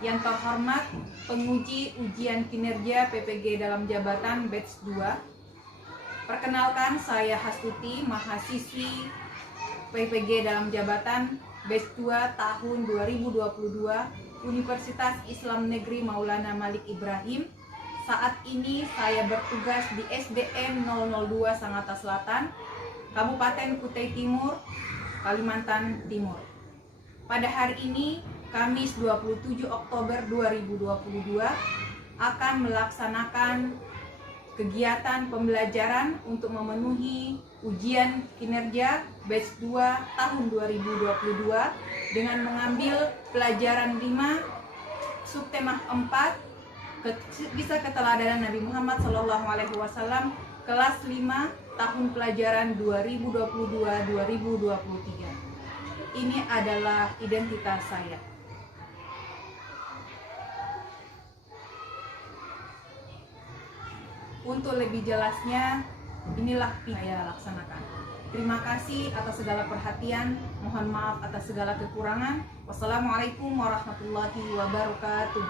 Yang terhormat penguji ujian kinerja PPG dalam jabatan batch 2. Perkenalkan, saya Hastuti, mahasiswi PPG dalam jabatan batch 2 tahun 2022 Universitas Islam Negeri Maulana Malik Ibrahim. Saat ini saya bertugas di SDN 002 Sangatta Selatan, Kabupaten Kutai Timur, Kalimantan Timur. Pada hari ini, Kamis 27 Oktober 2022, akan melaksanakan kegiatan pembelajaran untuk memenuhi ujian kinerja batch 2 tahun 2022 dengan mengambil pelajaran 5, subtema 4, kisah keteladanan Nabi Muhammad SAW, kelas 5 tahun pelajaran 2022-2023. Ini adalah identitas saya. Untuk lebih jelasnya, inilah yang saya laksanakan. Terima kasih atas segala perhatian. Mohon maaf atas segala kekurangan. Wassalamualaikum warahmatullahi wabarakatuh.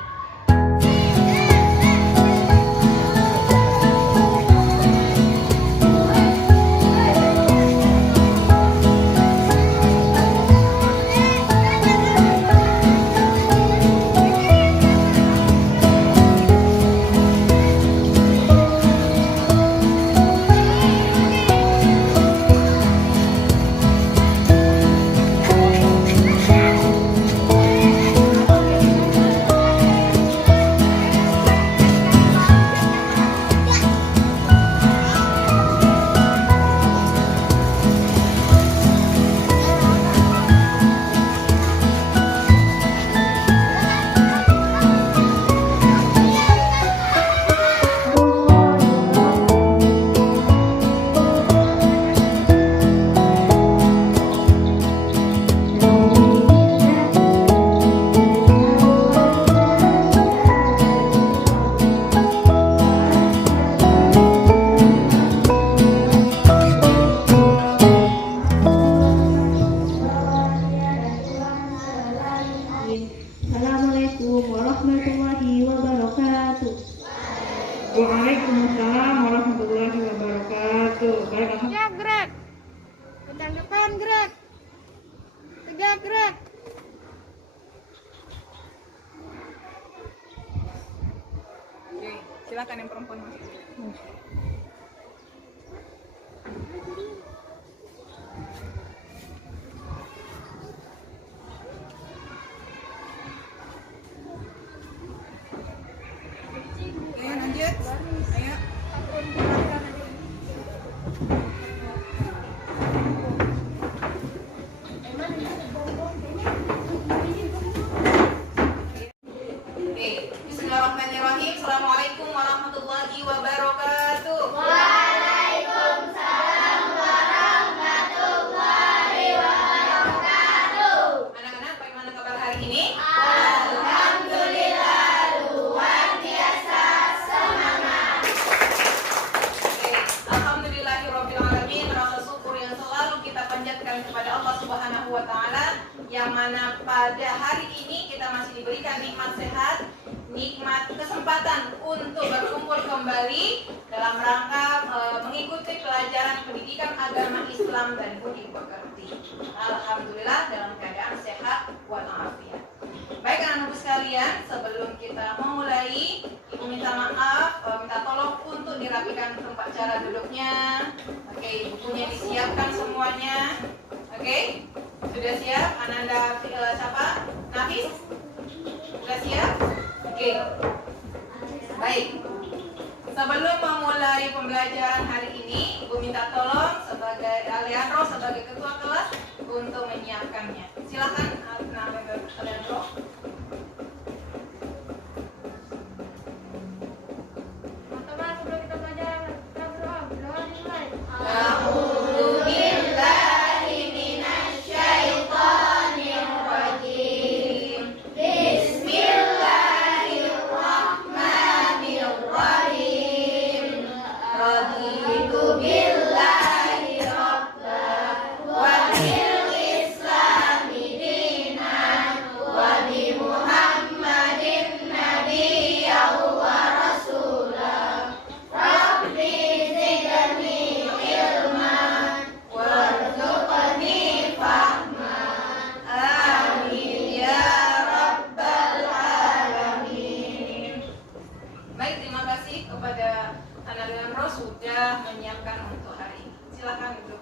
Assalamualaikum warahmatullahi wabarakatuh. Waalaikumsalam warahmatullahi wabarakatuh. Tegak gerak. Pedang depan gerak. Tegak gerak. Oke, silakan yang perempuan masuk. Oke, lanjut. Ayo. Oke, bismillahirrahmanirrahim. Assalamualaikum warahmatullahi wabarakatuh. Waalaikumsalam warahmatullahi wabarakatuh. Anak-anak, bagaimana kabar hari ini? Alhamdulillah, luar biasa semangat. Oke, alhamdulillahirobbilalamin. Rasa syukur yang selalu kita panjatkan kepada Allah Subhanahu wa Ta'ala, yang mana pada hari ini kita masih diberikan nikmat sehat, nikmat kesempatan untuk berkumpul kembali dalam rangka mengikuti pelajaran pendidikan agama Islam dan budi pekerti. Alhamdulillah dalam keadaan sehat walafiat. Baik anak-anak sekalian, sebelum kita memulai, Ibu minta maaf, minta tolong untuk dirapikan tempat cara duduknya. Oke, bukunya disiapkan semuanya. Oke, sudah siap? Ananda siapa? Nafis? Sudah siap? Oke. Baik. Sebelum memulai pembelajaran hari ini, Ibu minta tolong sebagai Leandro sebagai ketua kelas untuk menyiapkannya. Silakan Leandro. Teman-teman, sebelum kita belajar, kita berdoa. Berdoa dimulai. A'udzubillahi minasyaitonir rajim. Bismillahirrahmanirrahim. Raditu billahi rabban wa bil islami dinan wa bi Anak dengan Roh sudah menyiapkan untuk hari ini. Silakan Ibu.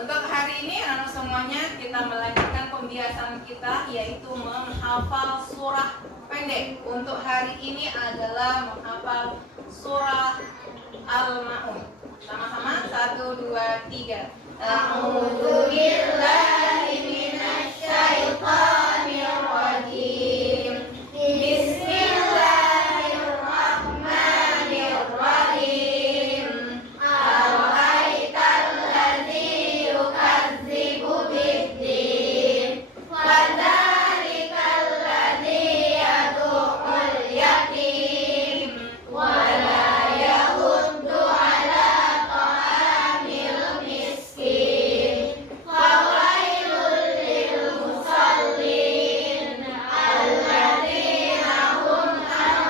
Untuk hari ini anak semuanya kita melanjutkan pembiasaan kita yaitu menghafal surah pendek. Untuk hari ini adalah menghafal surah Al-Ma'un. Sama-sama 1 2 3. A'udzu billahi minasy syaithanir rajim. Bismillahirrahmanirrahim. Ara'aital ladzi yukadzibu biddin. Fadzalikal ladzi yad'ul yatim. Wa la yahuddu 'ala ta'amil miskin. Fawailul lil musallin alladzina hum an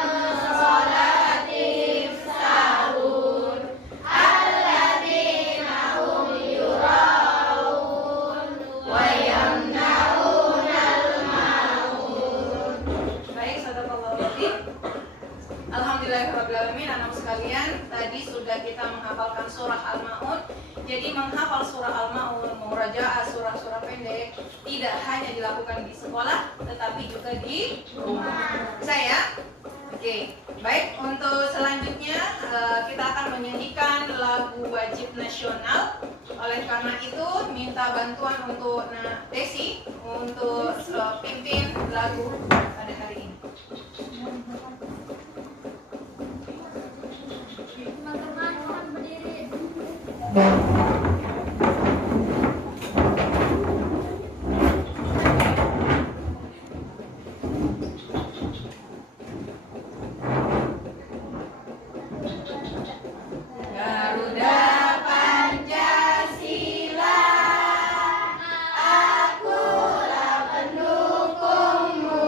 salatihim sahun alladzina hum yura'un wa yamna'unal ma'un. Baik, sadaqallahu azim. Alhamdulillahirrahmanirrahim. Anak sekalian, tadi sudah kita menghafalkan surah Al-Ma'un. Jadi menghafal surah Al-Ma'un, murajaah surah-surah pendek tidak hanya dilakukan di sekolah, tetapi juga di rumah. Saya, oke. Baik, untuk selanjutnya kita akan menyanyikan lagu wajib nasional. Oleh karena itu, minta bantuan untuk Desi untuk pimpin lagu pada hari ini. Teman-teman mohon berdiri. Garuda Pancasila, akulah pendukungmu.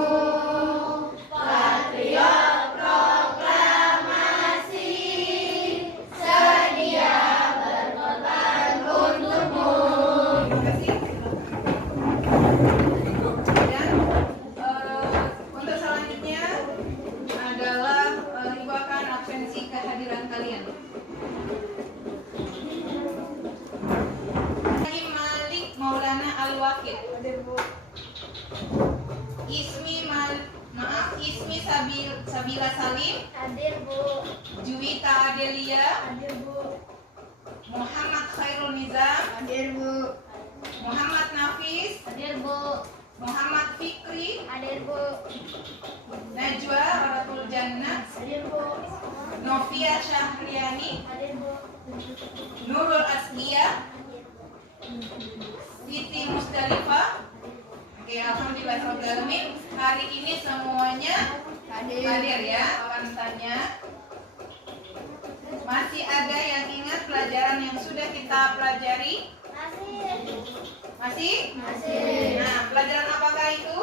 Patriot proklamasi, sedia berkorban untukmu. Terima kasih. Dan untuk selanjutnya adalah Ibu akan absensi kehadiran kalian. Haji Malik Maulana Al-Wakil. Ismi Sabila Salim. Hadir Bu. Juwita Adelia. Hadir Bu. Muhammad Khairul Nizam. Hadir Bu. Muhammad Nafis. Hadir Bu. Muhammad Fikri. Hadir Bu. Najwa Ratul Jannah. Hadir Bu. Novia Syahriani. Hadir Bu. Nurul Asdia. Siti Musdalifah. Oke, alhamdulillahirrahmanirrahim. Hari ini semuanya hadir ya. Akan tanya. Masih ada yang ingat pelajaran yang sudah kita pelajari? Masih? Nah, pelajaran apakah itu?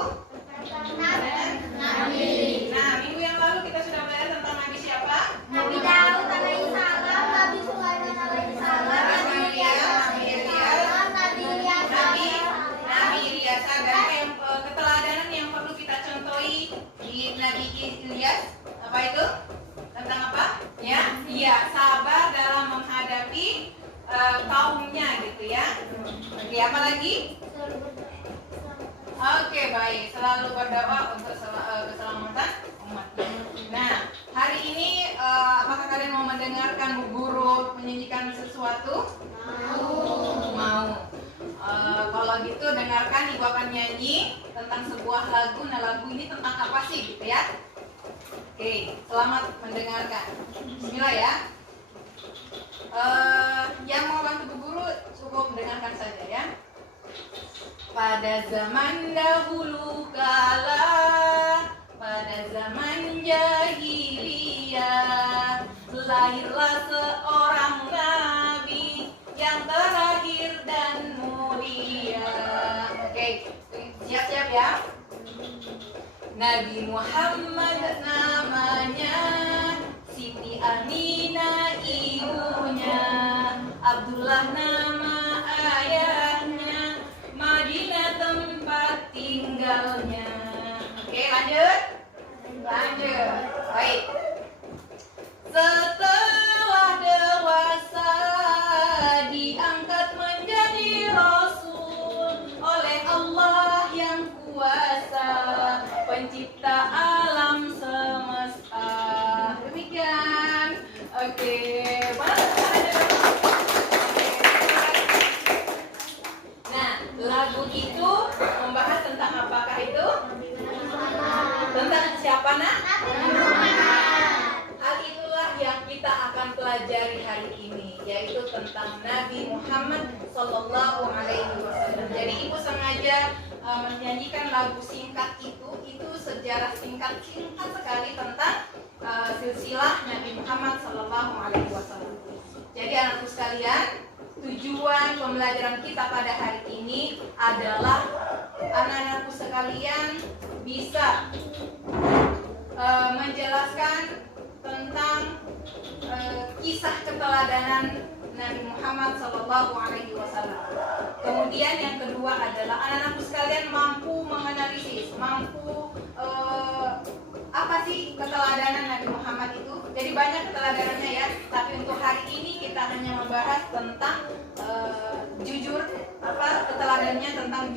Nabi. Nah, minggu yang lalu kita sudah belajar tentang Nabi siapa? Nabi Daud alaihi salam, Nabi Sulaiman alaihi salam, Nabi Ilyas alaihi salam, Nabi Ilyas alaihi salam. Nabi Ilyas. Ada yang keteladanan yang perlu kita contohi di Nabi Ilyas. Apa itu? Tentang apa? Ya, iya, sabar dalam menghadapi kaumnya gitu ya. Oke, apa lagi? Oke, baik. Selalu berdoa untuk keselamatan umatnya. Nah, hari ini apakah kalian mau mendengarkan Bu Guru menyanyikan sesuatu? Mau. Kalau gitu dengarkan, Ibu akan nyanyi tentang sebuah lagu. Nah, lagu ini tentang apa sih gitu ya? Oke, selamat mendengarkan. Bismillah ya. Yang mau bantu Bu Guru cukup mendengarkan saja ya. Pada zaman dahulu kala, pada zaman jahiliyah, lahirlah seorang nabi yang terakhir dan mulia. Oke, siap-siap ya. Nabi Muhammad namanya, Siti Aminah ibunya, Abdullah nama ayahnya, Madinah tempat tinggalnya. Oke, lanjut. Baik. Oke, mana tangannya dulu? Oke. Nah, lagu itu membahas tentang apakah itu? Tentang siapa nak? Hal itulah yang kita akan pelajari hari ini, yaitu tentang Nabi Muhammad Sallallahu Alaihi Wasallam. Jadi ibu sengaja menyanyikan lagu singkat itu sejarah singkat sekali tentang silsilah Nabi Muhammad Sallallahu Alaihi Wasallam. Jadi anakku sekalian, tujuan pembelajaran kita pada hari ini adalah anak-anakku sekalian bisa menjelaskan tentang kisah keteladanan Nabi Muhammad Sallallahu Alaihi Wasallam. Kemudian yang kedua adalah anak-anakku sekalian mampu menganalisis, mampu apa sih keteladanan Nabi Muhammad itu. Jadi banyak keteladanannya ya, tapi untuk hari ini kita hanya membahas tentang jujur, keteladanannya tentang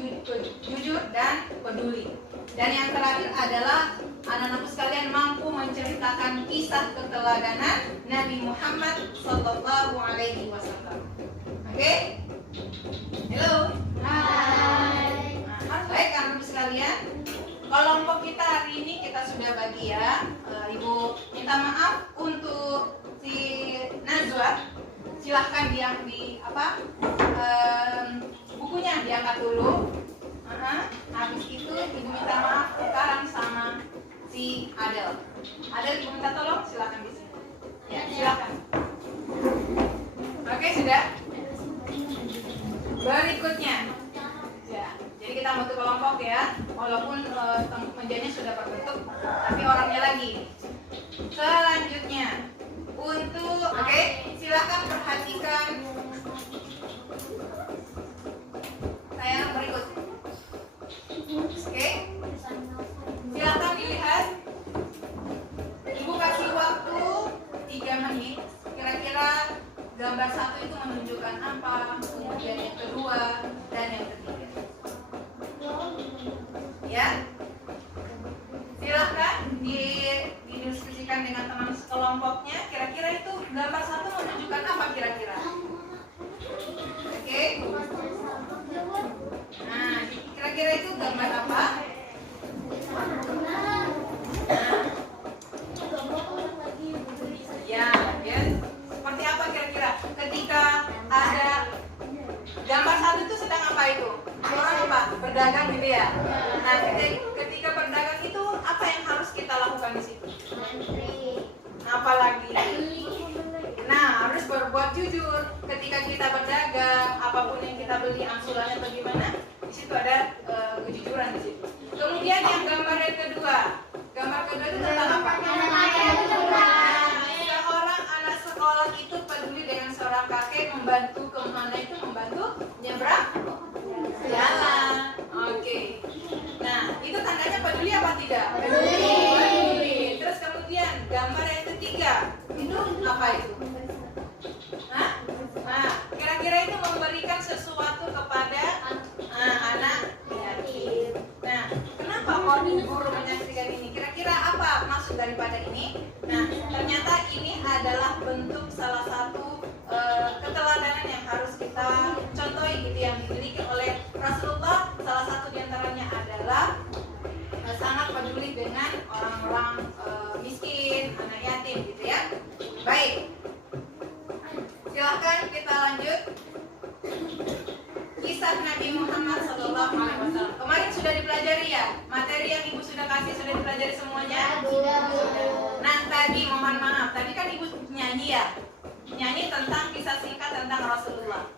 jujur dan peduli. Dan yang terakhir adalah anak-anakku sekalian mampu menceritakan kisah keteladanan Nabi Muhammad Sallallahu Alaihi Wasallam. Oke? Halo. Hai. Baik anak-anakku sekalian. Kelompok kita hari ini kita sudah bagi ya. Ibu minta maaf untuk si Najwa. Silahkan bukunya diangkat dulu. Habis itu ibu minta maaf sekarang sama si Adel. Adel ibu minta tolong silakan di sini. Ya silakan. Oke sudah. Berikutnya. Ya, jadi kita bentuk kelompok ya. Walaupun mejanya sudah berbentuk, tapi orangnya lagi. Selanjutnya untuk silakan perhatikan saya berikut. Oke, silakan dilihat. Ibu kasih waktu 3 menit. Kira-kira gambar 1 itu menunjukkan apa, kemudian yang kedua dan yang ketiga. Ya, silahkan didiskusikan dengan teman sekelompoknya. Kira-kira itu gambar 1 menunjukkan apa kira-kira? Oke. Nah, kira-kira itu gambar apa? Ya, seperti apa kira-kira? Ketika ada gambar 1 itu sedang apa itu? Orang apa? Berdagang gitu ya. Nah, ketika berdagang itu apa yang harus kita lakukan di situ? Apalagi? Nah, harus berbuat jujur. Ketika kita berdagang, apapun yang kita beli, angsurannya bagaimana? Di situ ada kejujuran di situ. Kemudian yang gambar yang kedua. Gambar kedua itu tentang apa? Seorang anak sekolah itu peduli dengan seorang kakek membantu kemana itu? Membantu nyebrang jalan. Oke. Nah, itu tandanya peduli apa tidak? Peduli. Terus kemudian gambar yang ketiga itu apa itu? Nah, kira-kira itu memberikan sesuatu kepada anak yatim. Nah, kenapa guru menyaksikan ini? Kira-kira apa maksud daripada ini? Nah, ternyata ini adalah bentuk salah satu keteladanan yang harus kita contohi gitu, yang dimiliki oleh Rasulullah. Salah satu diantaranya adalah sangat peduli dengan orang-orang miskin, anak yatim gitu ya. Baik, silahkan kita lanjut. Kisah Nabi Muhammad Sallallahu Alaihi Wasallam. Kemarin sudah dipelajari ya, materi yang ibu sudah kasih sudah dipelajari semuanya. Nah tadi mohon maaf, tadi kan ibu nyanyi ya, nyanyi tentang kisah singkat tentang Rasulullah.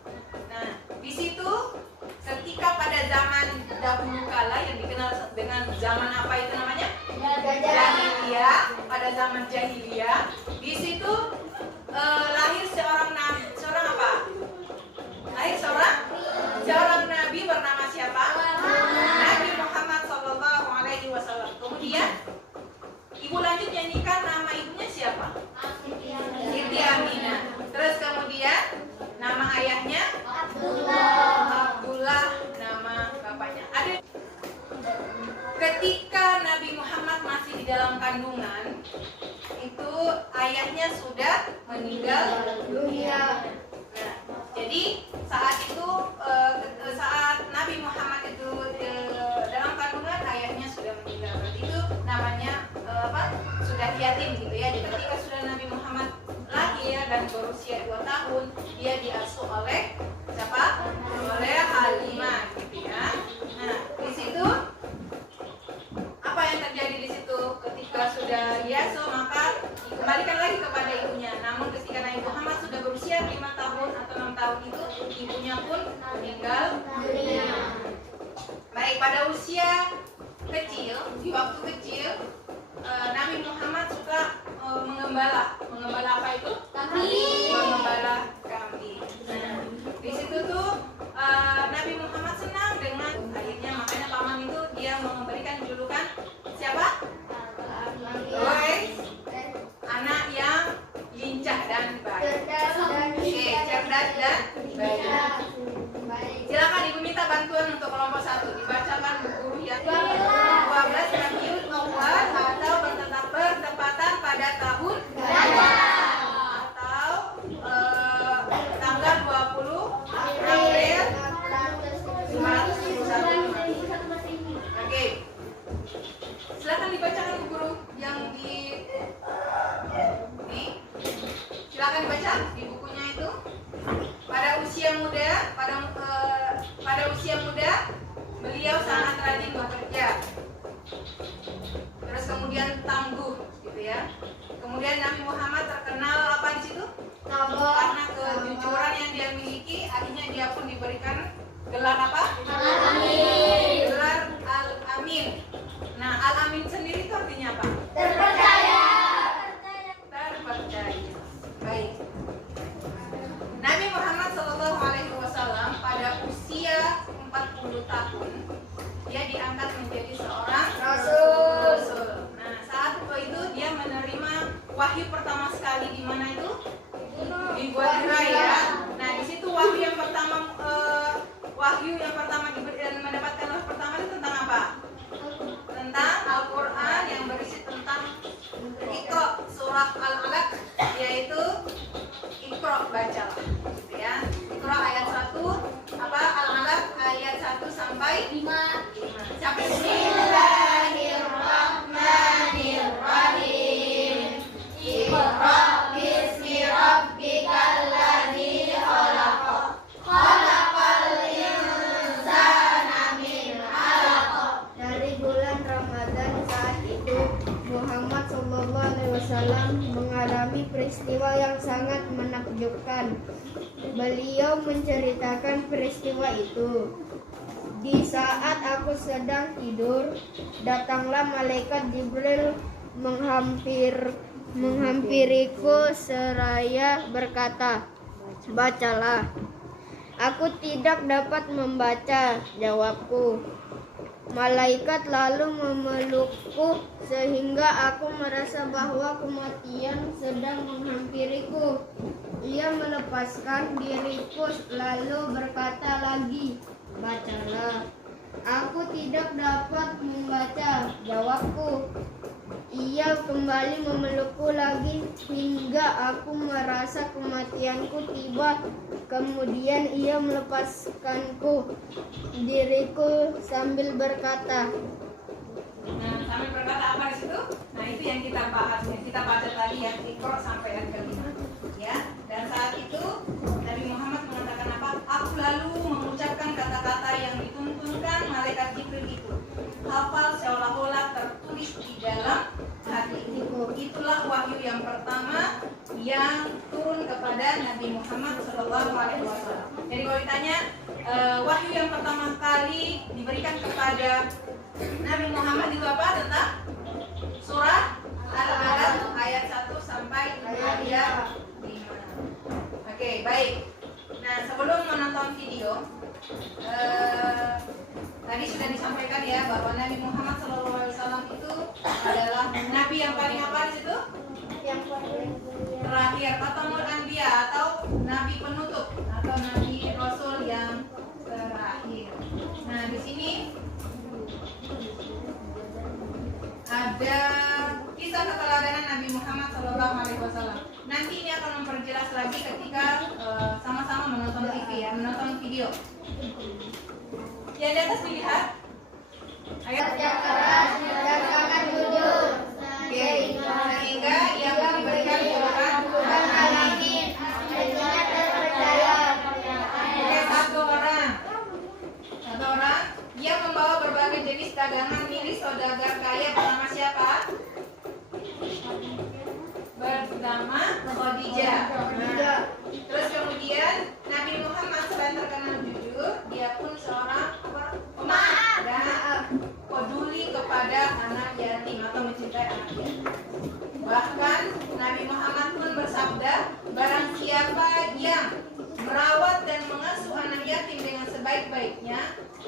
Nah di situ ketika pada zaman dahulu kala yang dikenal dengan zaman apa itu namanya? Jahiliyah. Pada zaman jahiliyah, di situ lahir seorang apa? Lahir seorang nabi bernama siapa? Nabi Muhammad Sallallahu Alaihi Wasallam. Kemudian ibu lanjut nyanyikan nama ibunya siapa? Siti Aminah. Terus kemudian nama ayahnya? Abdullah, nama bapaknya. Ada. Ketika Nabi Muhammad masih di dalam kandungan, itu ayahnya sudah meninggal dunia. Nah, jadi saat itu saat Nabi Muhammad itu dalam kandungan ayahnya sudah meninggal. Berarti itu namanya sudah yatim gitu ya. Jadi ketika sudah Nabi Muhammad lahir dan berusia 2 tahun, dia diasuh oleh siapa? Oleh Halimah gitu ya. Nah, di situ apa yang terjadi di situ? Ketika sudah diasuh maka dikembalikan lagi kepada ibunya. Namun ketika Nabi Muhammad sudah berusia 5 tahun atau 6 tahun itu, ibunya pun meninggal dunia. Baik, pada usia kecil, di waktu kecil, Nabi Muhammad suka mengembala. Mengembala apa itu? Kambing. Mengembala kambing. Nah, di situ tuh Nabi Muhammad senang dengan akhirnya, makanya paman itu dia memberikan julukan siapa? Woi, anak yang lincah dan baik. Oke, cerdas dan baik. Silakan Ibu minta bantuan untuk kelompok 1. Dibacakan guru yang 12 Rabiul Awal atau bertepatan pada tahun atau tanggal 20 April 571. Oke. Silakan dibacakan guru yang di nih. Silakan dibaca di bukunya itu. Pada usia muda beliau sangat rajin bekerja. Terus kemudian tangguh gitu ya. Kemudian Nabi Muhammad terkenal apa di situ? Karena kejujuran yang dia miliki, akhirnya dia pun diberikan gelar apa? Al-Amin. Gelar Al-Amin. Nah, Al-Amin sendiri itu artinya apa? Terpercaya. Terpercaya. Baik. Nabi Muhammad SAW pada usia 40 tahun dia diangkat menjadi seorang Rasul. Nah, saat itu dia menerima wahyu pertama sekali di mana itu? Di Gua Hira ya. Nah, di situ wahyu yang pertama mendapatkan wahyu pertama itu tentang apa? Tentang Al-Qur'an yang berisi tentang Iqra, surah Al-Alaq, yaitu Iqra, bacalah gitu ya. Iqra ayat 1 Al-Alaq ayat 1 sampai 5. Sampai Bismillahirrahmanirrahim. Iqra bismi rabbikal ladzi khalaq. Khalaqal insana min 'alaq. Dari bulan Ramadan saat itu Muhammad SAW mengalami peristiwa yang sangat menakjubkan. Beliau menceritakan peristiwa itu. Di saat aku sedang tidur, datanglah malaikat Jibril menghampiriku seraya berkata, "Bacalah." Aku tidak dapat membaca, jawabku. Malaikat lalu memelukku sehingga aku merasa bahwa kematian sedang menghampiriku. Ia melepaskan diriku lalu berkata lagi, "Bacalah." Aku tidak dapat membaca, jawabku. Ia kembali memelukku lagi hingga aku merasa kematianku tiba. Kemudian ia melepaskanku diriku sambil berkata. Nah, sambil berkata apa di situ? Nah, itu yang kita bahas, yang kita baca tadi yang Iqra sampai ayat kelima. Ya, dan saat itu Nabi Muhammad mengatakan apa? Aku lalu mengucapkan kata-kata yang dituntunkan malaikat Jibril itu. Hafal seolah-olah tertulis di dalam hati itu. Itulah wahyu yang pertama yang turun kepada Nabi Muhammad SAW. Jadi kalau ditanya wahyu yang pertama kali diberikan kepada Nabi Muhammad itu apa? Tentang surah Al-Alaq ayat 1 sampai ayat 5. Oke, baik. Nah, sebelum menonton video, tadi sudah disampaikan ya bahwa Nabi Muhammad SAW itu adalah Nabi yang paling apa di situ? Yang Terakhir, Khatamul Anbiya atau Nabi penutup atau Nabi Rasul yang terakhir. Nah, di sini ada kisah keteladanan Nabi Muhammad SAW. Nah, diperjelas lagi ketika sama-sama menonton TV ya, menonton video. Yang di atas dilihat. Ayo. Berdasarkan jujur. Oke. Sehingga yang diberikan Quran Terpercaya. Oke, satu orang yang membawa berbagai jenis dagangan milik saudagar kaya bernama siapa? Bernama Khadijah. Nah, terus kemudian Nabi Muhammad selain terkenal jujur, dia pun seorang pemaaf dan peduli kepada anak yatim atau mencintai anak yatim. Bahkan Nabi Muhammad pun bersabda, barang siapa yang merawat dan mengasuh anak yatim dengan sebaik-baiknya,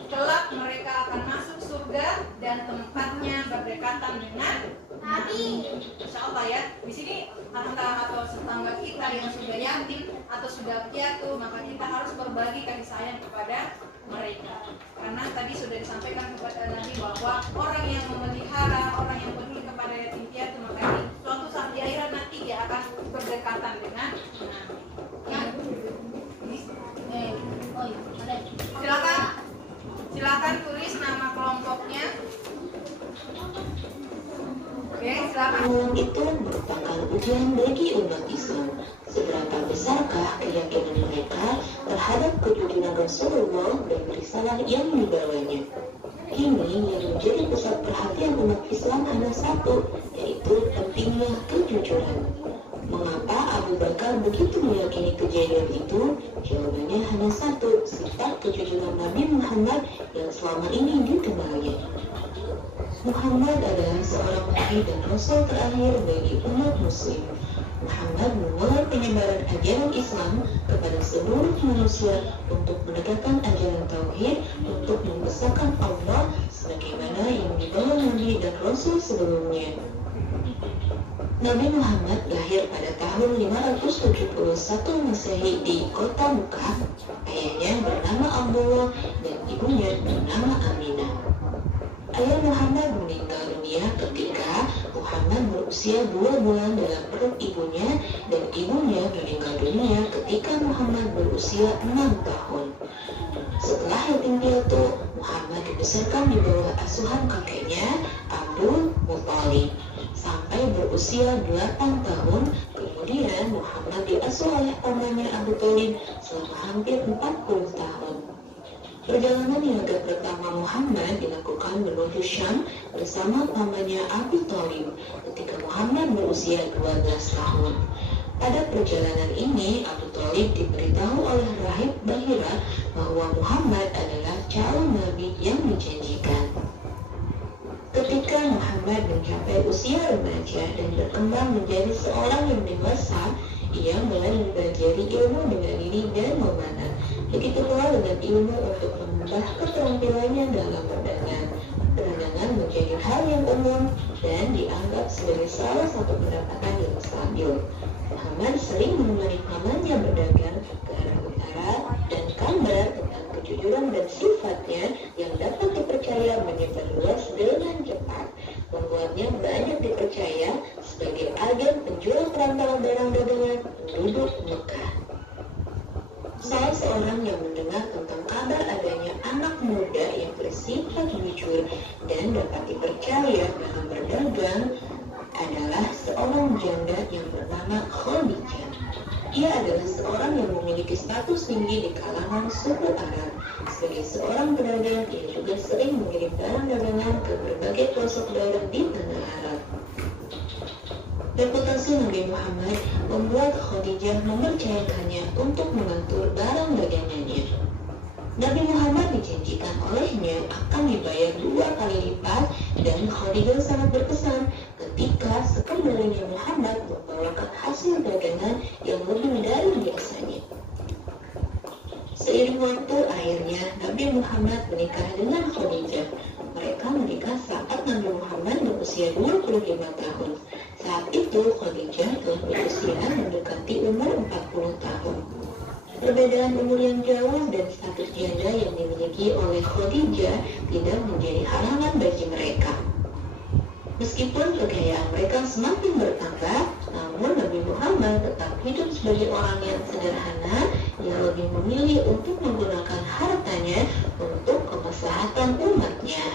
kelak mereka akan masuk surga dan tempatnya berdekatan dengan Nabi. Insya Allah ya. Di sini antara atau tetangga kita yang sudah yatim atau sudah piatu, maka kita harus berbagi kasih sayang kepada mereka. Karena tadi sudah disampaikan kepada Nabi bahwa orang yang memelihara, orang yang peduli kepada yatim piatu, maka ini suatu saat di akhirat nanti dia akan berdekatan dengan Nabi. Silakan tulis nama kelompoknya. Oke, silakan. Alam itu merupakan ujian bagi umat Islam. Seberapa besarkah keyakinan mereka terhadap kejujuran Rasulullah dan risalah yang dibawanya? Kini yang menjadi pusat perhatian umat Islam hanya satu, yaitu pentingnya kejujuran. Mengapa Abu Bakar begitu meyakini kejadian itu? Jawabannya hanya satu, sifat kejujuran Nabi Muhammad yang selama ini dikenalnya. Muhammad adalah seorang nabi dan rasul terakhir bagi umat muslim. Muhammad memulai penyebaran ajaran Islam kepada seluruh manusia untuk menegakkan ajaran tauhid, untuk membesarkan Allah sebagaimana yang dibawa Nabi dan Rasul sebelumnya. Nabi Muhammad lahir pada tahun 571 Masehi di kota Mekah. Ayahnya bernama Abdullah dan ibunya bernama Aminah. Ayah Muhammad meninggal dunia ketika Muhammad berusia 2 bulan dalam perut ibunya, dan ibunya meninggal dunia ketika Muhammad berusia 6 tahun. Setelah yatim piatu, Muhammad dibesarkan di bawah asuhan kakeknya, Abdul Muthalib, sampai berusia 8 tahun. Kemudian Muhammad diasuh oleh pamannya Abu Thalib selama hampir 40 tahun. Perjalanan niaga pertama Muhammad dilakukan menuju Syam bersama pamannya Abu Thalib ketika Muhammad berusia 12 tahun. Pada perjalanan ini, Abu Thalib diberitahu oleh rahib Bahira bahwa Muhammad adalah calon nabi yang dijanjikan. Ketika Muhammad mencapai usia remaja dan berkembang menjadi seorang yang dewasa, ia mulai mempelajari ilmu dengan diri dan memanah. Begitu pula dengan ilmu untuk mengubah keterampilannya dalam berdagang. Perdagangan menjadi hal yang umum dan dianggap sebagai salah satu pendapatan yang stabil. Muhammad sering menemani pamannya berdagang ke arah utara, dan kabar tentang kejujuran dan sifatnya yang dapat dipercaya menyebar luas dengan cepat, membuatnya banyak dipercaya sebagai agen penjual perantara barang dagangan penduduk Mekah. Salah seorang yang mendengar tentang kabar adanya anak muda yang bersifat jujur dan dapat dipercaya dalam berdagang adalah seorang janda yang bernama Khadijah. Ia adalah seorang yang memiliki status tinggi di kalangan suku Arab. Sebagai seorang pedagang, ia juga sering mengirim barang dagangan ke berbagai pelosok daerah di tanah Arab. Reputasi Nabi Muhammad membuat Khadijah mempercayakannya untuk mengatur barang dagangannya. Nabi Muhammad dijanjikan olehnya akan dibayar 2 kali lipat, dan Khadijah sangat berkesan ketika sekembalinya Muhammad membawakan hasil dagangan yang lebih dari biasanya. Seiring waktu, akhirnya Nabi Muhammad menikah dengan Khadijah. Mereka menikah saat Nabi Muhammad berusia 25 tahun. Saat itu Khadijah telah berusia mendekati umur 40 tahun. Perbedaan umur yang jauh dan status janda yang dimiliki oleh Khadijah tidak menjadi halangan bagi mereka. Meskipun kekayaan mereka semakin bertambah, namun Nabi Muhammad Muhammad tetap hidup sebagai orang yang sederhana, yang lebih memilih untuk menggunakan hartanya untuk kemaslahatan umatnya.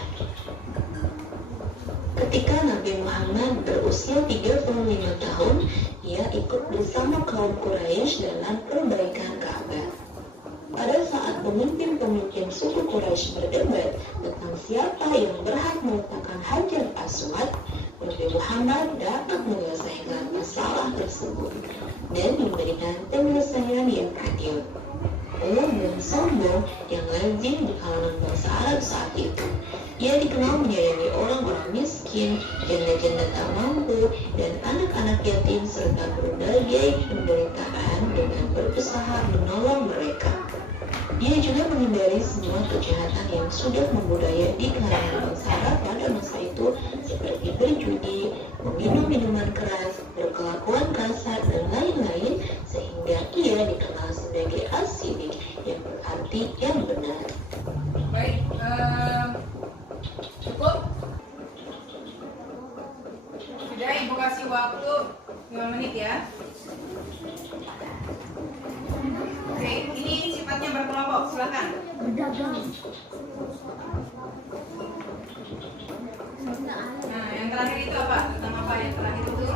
Ketika Nabi Muhammad berusia 35 tahun, ia ikut bersama kaum Quraisy dalam perbaikan Ka'bah. Pada saat pemimpin-pemimpin suku Quraisy berdebat tentang siapa yang berhak meletakkan Hajar Aswad, Nabi Muhammad dapat menyelesaikan masalah tersebut dan memberikan penyelesaian yang adil. Dan sombong yang lazim di kalangan bangsa Arab saat itu. Ia dikenal menyayangi orang-orang miskin, janda-janda tak mampu, dan anak-anak yatim serta berbagai penderitaan dengan berusaha menolong mereka. Ia juga menghindari semua kejahatan yang sudah membudaya di kalangan bangsa Arab pada masa itu, seperti berjudi, meminum minuman keras, berkelakuan kasar, dan lain-lain, sehingga ia dikenal sebagai as-siddiq, yang berarti yang benar. Baik, cukup? Sudah, Ibu kasih waktu 5 menit ya. Oke, ini sifatnya berkelompok, silakan. Nah, yang terakhir itu apa? Tentang apa yang terakhir itu?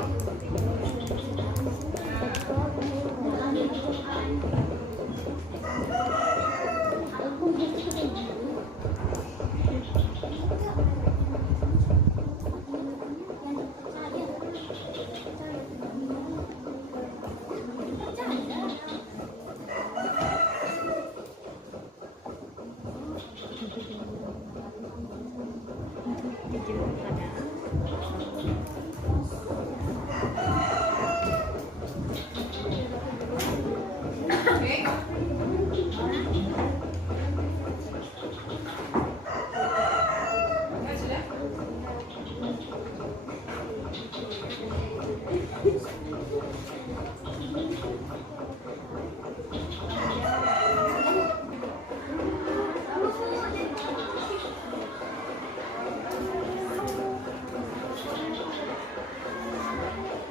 Oke. Ya, sudah.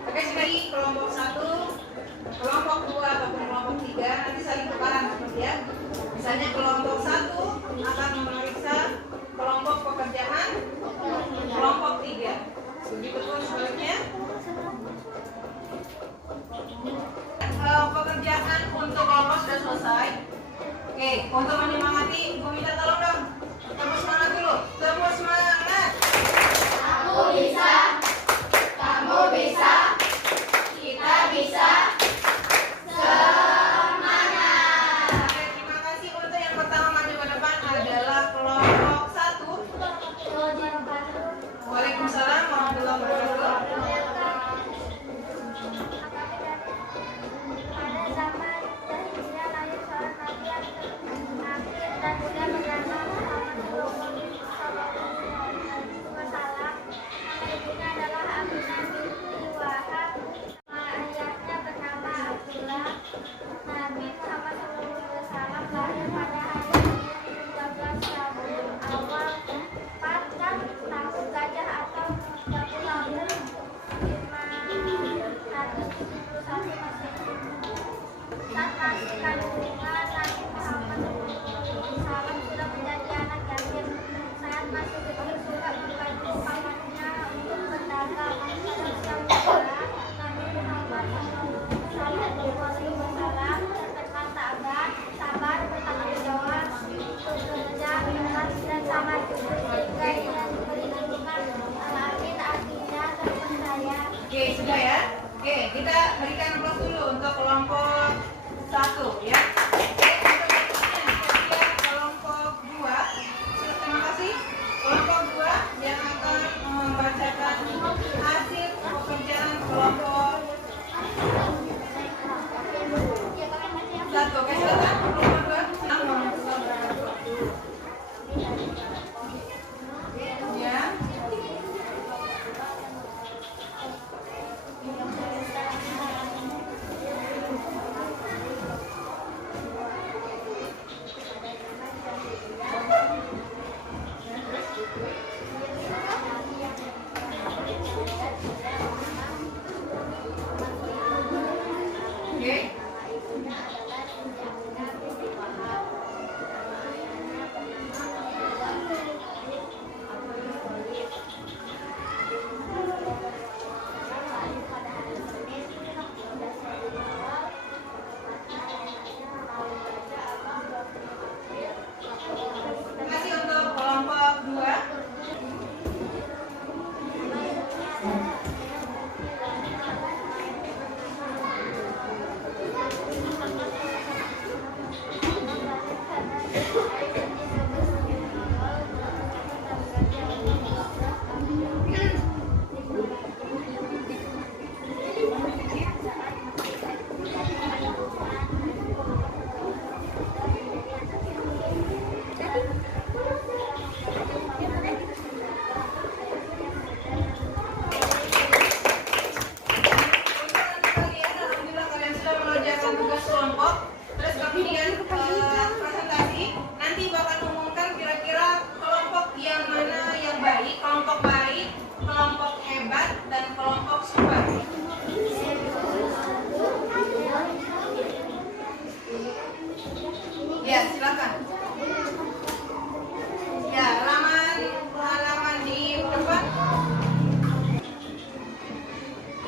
Oke, sekali kelompok 1, kelompok 2 ataupun kelompok 3 nanti saling tukaran ya. Misalnya kelompok 1 akan memeriksa kelompok pekerjaan kelompok 3. Begitu pun sebaliknya. Pekerjaan untuk kelompok sudah selesai. Oke, untuk menyemangati, Ibu minta tolong dong. Tepuk semangat dulu. Tepuk semangat. Aku bisa. Kamu bisa. Kita bisa. Semangat. Oke, terima kasih. Untuk yang pertama maju ke depan adalah kelompok 1. Waalaikumsalam warahmatullahi wabarakatuh. Pada zaman Hijriah lahir seorang nabi yang terakhir dan juga bernama Muhammad Sallallahu Oke. Terima kasih untuk kelompok 2. Alhamdulillah kalian sudah mengerjakan tugas kelompok. Terus kemudian presentasi. Nanti bakal umumkan kira-kira kelompok yang mana yang baik, kelompok baik, kelompok hebat, dan kelompok super. Ya, silakan. Ya, halaman di depan.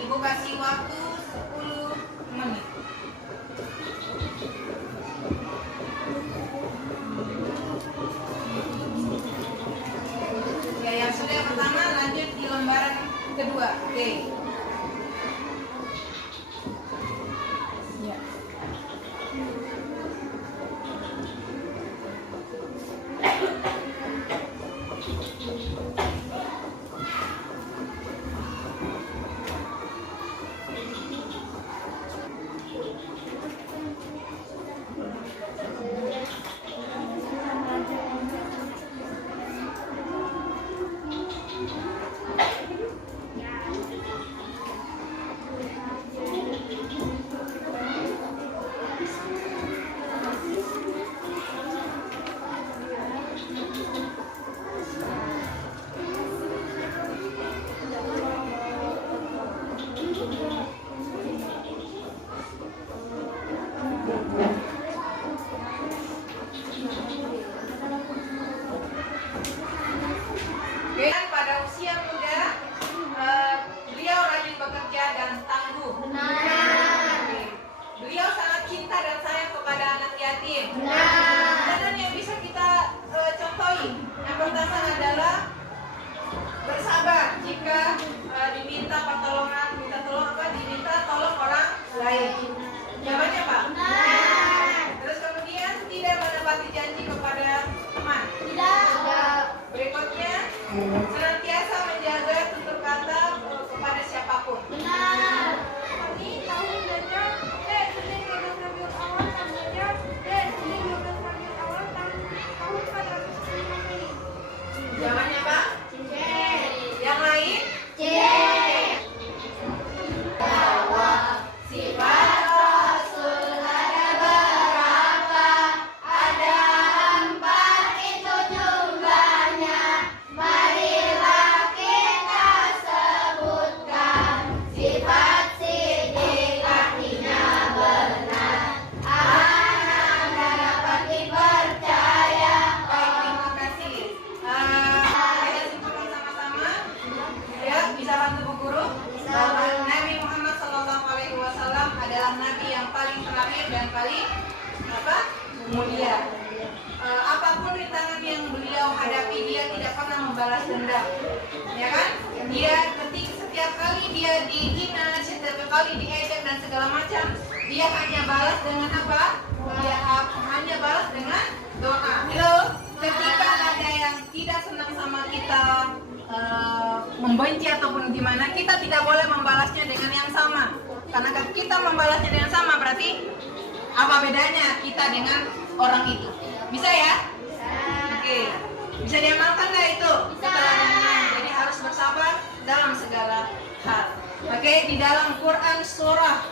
Ibu kasih waktu 10 menit. Ya, yang sudah yang pertama lanjut di lembaran kedua. Oke. Ya. Oke, pada usia muda beliau rajin bekerja dan tangguh. Oke. Beliau sangat cinta dan sayang kepada anak yatim. Dan yang bisa kita contohi, yang pertama adalah bersabar jika diminta pertolongan, diminta tolong orang lain. Jawabannya apa? Terus kemudian tidak menepati janji kepada teman. Berikutnya, senantiasa menjaga tutur kata kepada siapapun. Kami tahun belajar Senin 12 Rabiul Awal tahun belajar Senin 12 Rabiul Awal tahun 405 ini. Jawabannya apa? Yang lain? Sifat Rasul ada berapa? Ada 4 itu jumlahnya. Marilah kita sebutkan. Sifat sidik artinya benar. Anak dapat dipercaya. Baik, terima kasih. Kita simpulkan sama-sama. Ya, bisa bantu Bu Guru? Bahwa Nabi Muhammad SAW adalah Nabi yang paling terakhir dan paling mulia. Apapun rintangan yang beliau hadapi, dia tidak pernah membalas dendam, ya kan? Dia setiap kali dia dihina, setiap kali diejek dan segala macam, dia hanya balas dengan apa? Dia hanya balas dengan doa. Ketika ada yang tidak senang sama kita, membenci ataupun gimana, kita tidak boleh membalasnya dengan yang sama. Karena kalau kita membalasnya dengan sama, berarti apa bedanya kita dengan orang itu? Bisa ya? Oke. Bisa diamalkan nggak itu? Keterangannya. Jadi harus bersabar dalam segala hal. Oke, di dalam Quran surah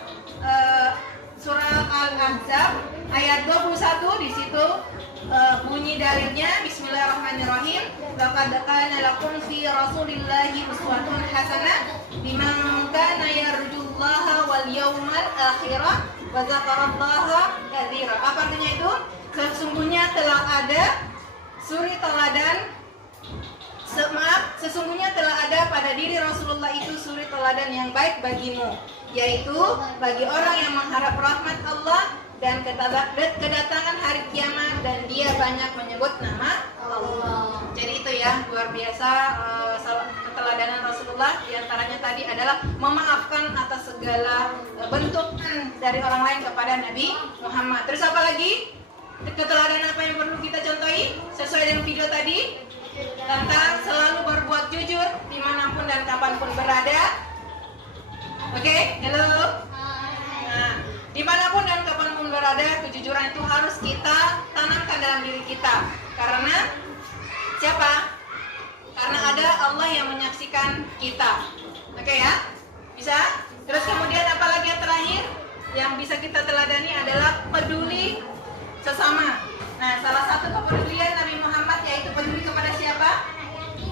Al-Ahzab ayat 21 di situ bunyi dalilnya Bismillahirrahmanirrahim. Laqad kana lakum fi Rasulillahi uswatun hasanah liman kana yarjullaha wal yawmal akhir wa dzakarallaha katsira. Apa artinya itu? Sesungguhnya telah ada suri teladan sesungguhnya telah ada pada diri Rasulullah itu suri teladan yang baik bagimu, yaitu bagi orang yang mengharap rahmat Allah dan kedatangan hari kiamat, dan dia banyak menyebut nama Allah. Jadi itu ya, luar biasa keteladanan Rasulullah. Di antaranya tadi adalah memaafkan atas segala bentuk dari orang lain kepada Nabi Muhammad. Terus apa lagi? Keteladanan apa yang perlu kita contohi sesuai dengan video tadi? Tentang selalu berbuat jujur dimanapun dan kapanpun berada. Oke, halo. Nah, dimanapun dan kapanpun berada, kejujuran itu harus kita tanamkan dalam diri kita. Karena siapa? Karena ada Allah yang menyaksikan kita. Oke ya? Bisa? Terus kemudian apa lagi yang terakhir yang bisa kita teladani adalah peduli sesama. Nah, salah satu kepedulian Nabi Muhammad yaitu peduli kepada siapa?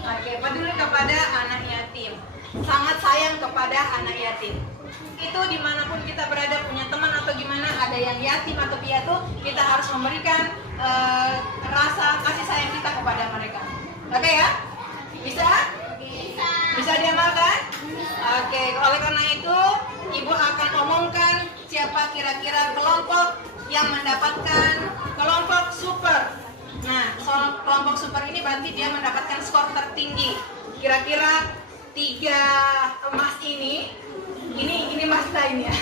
Oke, peduli kepada anak yatim. Sangat sayang kepada anak yatim. Itu dimanapun kita berada, punya teman atau gimana, ada yang yatim atau piatu, kita harus memberikan rasa kasih sayang kita kepada mereka. Oke ya? Bisa? Bisa diamalkan? Oke, oleh karena itu Ibu akan omongkan siapa kira-kira kelompok yang mendapatkan kelompok super. Nah, soal kelompok super ini berarti dia mendapatkan skor tertinggi. Kira-kira 3 emas ini emas kita ini ya.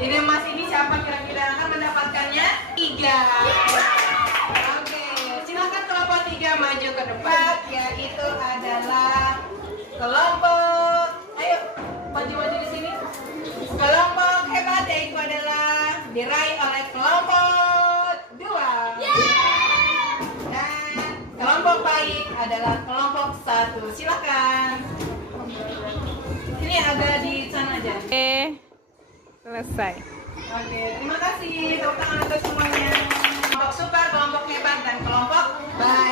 Ini emas ini siapa kira-kira akan mendapatkannya? 3. Oke, silakan kelompok 3 maju ke depan. Yaitu adalah kelompok, ayo maju-maju di sini. Kelompok hebat yaitu adalah diraih oleh kelompok 2. Dan kelompok baik adalah kelompok 1. Silakan. Ini agak di sana aja. Oke, selesai. Oke, terima kasih. Tepuk tangan untuk semuanya. Kelompok super, kelompok hebat, dan kelompok baik.